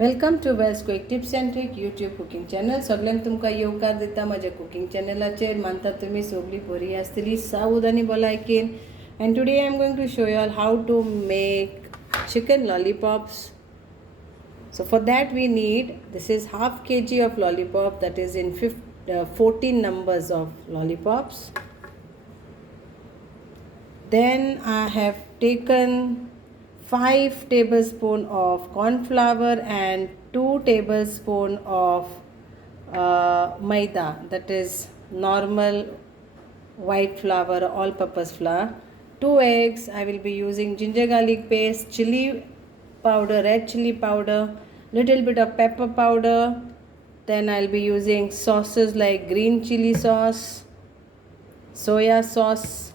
Welcome to Wells quick tips and trick YouTube cooking channel. सगळ्यांक तुमकां येवकार दिता म्हज्या कुकिंग चॅनलाचेर. मानता तुमी सगळीं बरी आसतली, सावध आनी भलायकेन. And today I am going to show you all how to make chicken lollipops. So for that we need, this is half kg of lollipop, that is in 14 numbers of lollipops. Then I have taken 5 tablespoons of corn flour and 2 tablespoons of maida, that is normal white flour, all purpose flour. 2 eggs. I will be using ginger garlic paste, chili powder, red chili powder, little bit of pepper powder. Then I'll be using sauces like green chili sauce, soya sauce,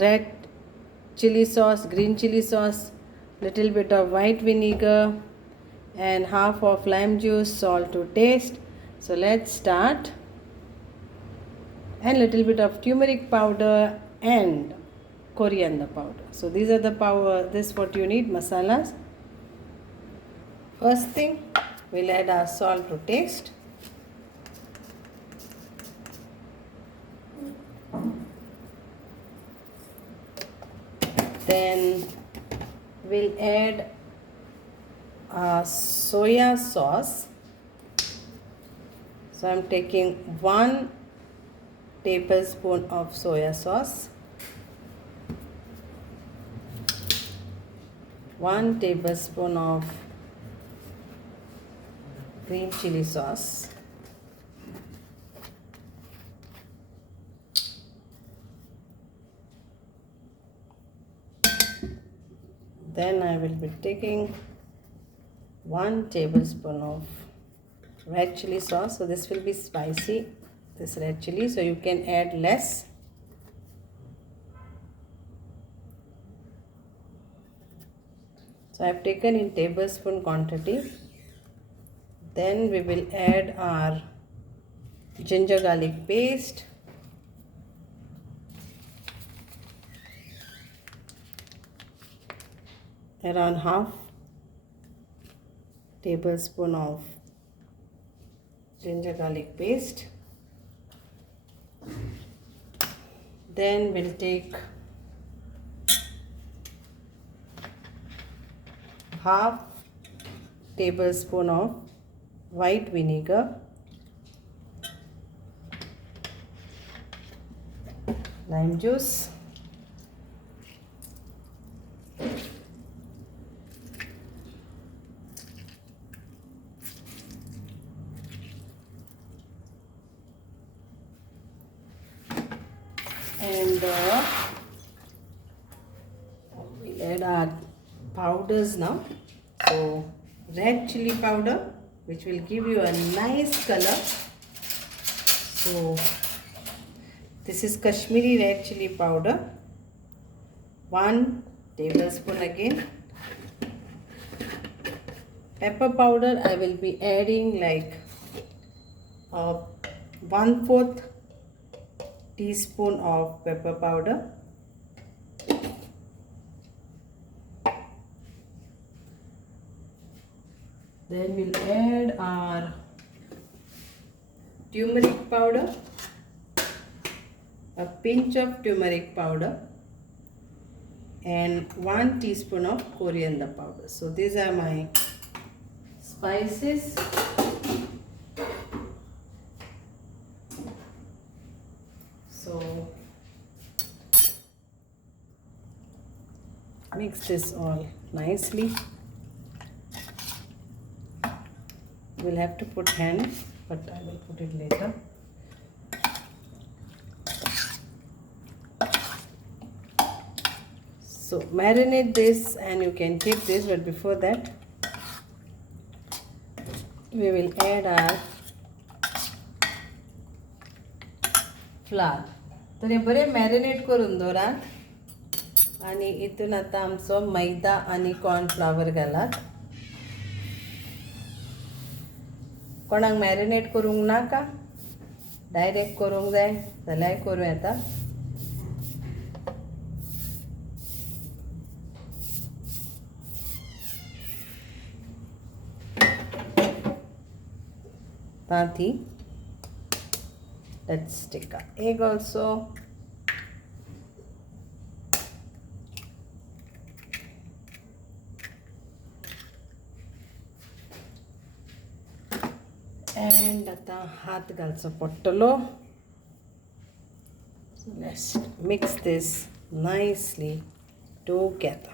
red chili sauce, green chili sauce, little bit of white vinegar, and half of lime juice, salt to taste. So let's start. And little bit of turmeric powder and coriander powder. So these are the this what you need masalas. First thing, we'll add our salt to taste. Then we'll add soya sauce. So I'm taking 1 tablespoon of soya sauce, 1 tablespoon of green chili sauce, then I will be taking 1 tablespoon of red chili sauce. So this will be spicy, this red chili, so you can add less. So I have taken in tablespoon quantity. Then we will add our ginger garlic paste, around half tablespoon of ginger garlic paste. Then we'll take half tablespoon of white vinegar, lime juice, and we'll add our powders now. So red chili powder, which will give you a nice color. So this is Kashmiri red chili powder, 1 tablespoon again. Pepper powder, I will be adding like 1/4 teaspoon of pepper powder. Then we'll add our turmeric powder, a pinch of turmeric powder, and 1 teaspoon of coriander powder. So these are my spices. So mix this all nicely. We'll have to put hand, but I will put it later. So marinate this and you can keep this, but before that we will add our flour. तर हे बरे marinate करून दवरात आणि इतून आता आमचो मैदा आणि corn flour घालात. कोणाक मॅरिनेट करूंक नाका, डायरेक्ट करूंक जाय जाल्यार करूं येता. Tati. Let's take an egg also. And hath galsa pottalo. So let's mix this nicely together.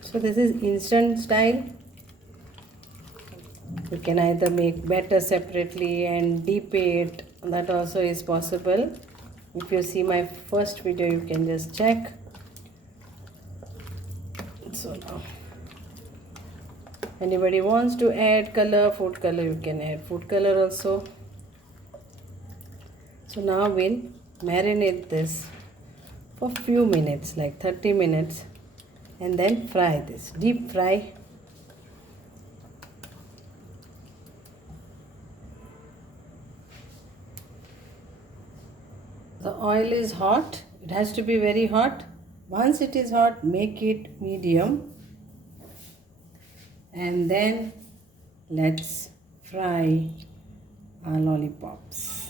So this is instant style. You can either make batter separately and dip it. That also is possible. If you see my first video, you can just check. So now, anybody wants to add color, food color, you can add food color also. So now we'll marinate this for few minutes, like 30 minutes, and then fry this, deep fry. The oil is hot. It has to be very hot. Once it is hot, make it medium. And then let's fry our lollipops.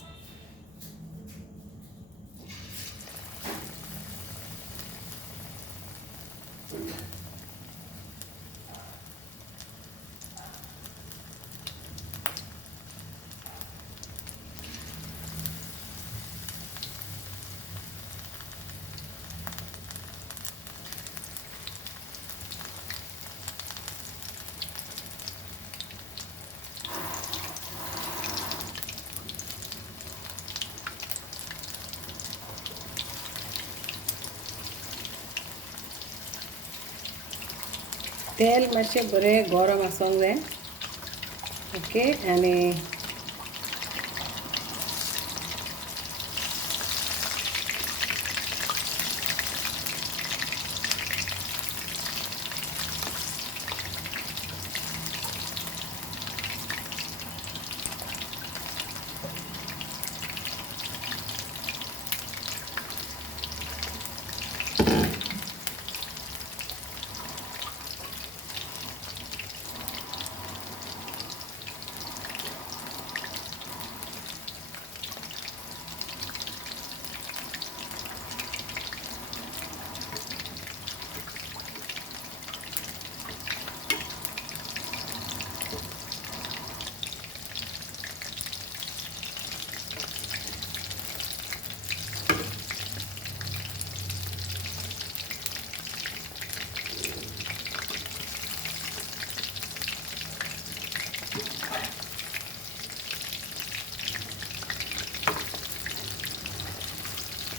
तेल मातशें बरें गरम आसूंक जाय. Okay. आनी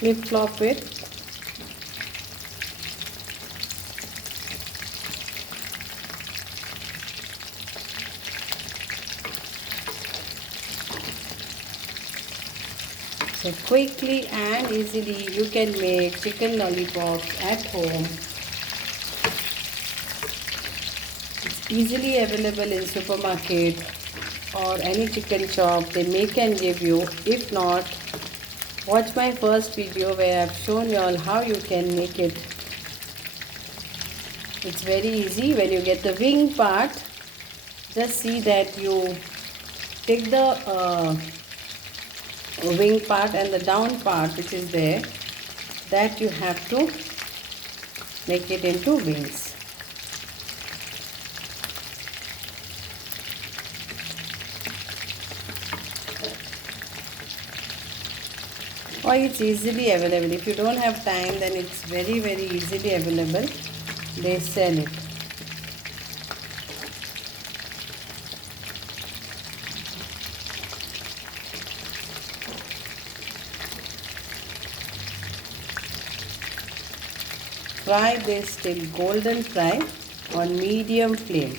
flip flop it. So quickly and easily you can make chicken lollipops at home. It's easily available in supermarket or any chicken shop. They make and give you. If not, watch my first video where I've shown you all how you can make it. It's very easy. When you get the wing part, just see that you take the wing part and the down part which is there, that you have to make it into wings. Or it's easily available. If you don't have time, then it's very easily available. They sell it. Fry this till golden fry on medium flame.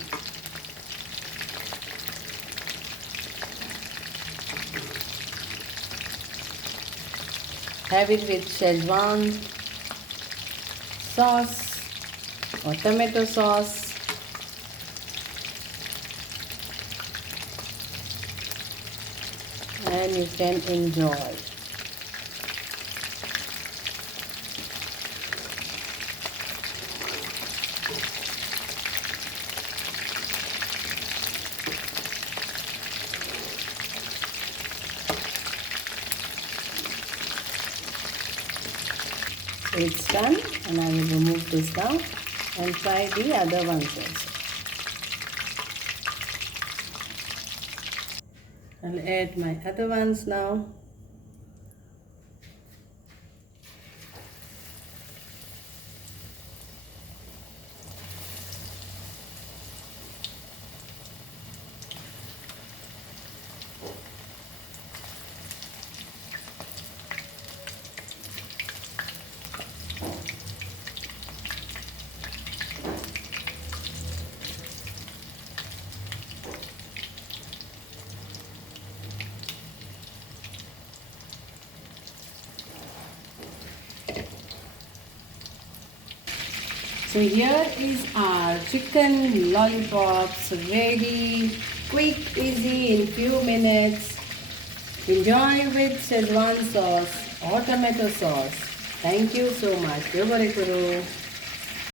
Have it with Szechuan sauce or tomato sauce. and you can enjoy. It's done, and I will remove this now and try the other ones also. I'll add my other ones now. So here is our chicken lollipops ready, quick, easy in few minutes. Enjoy with Szechuan sauce or tomato sauce. Thank you so much. Yobarikuru.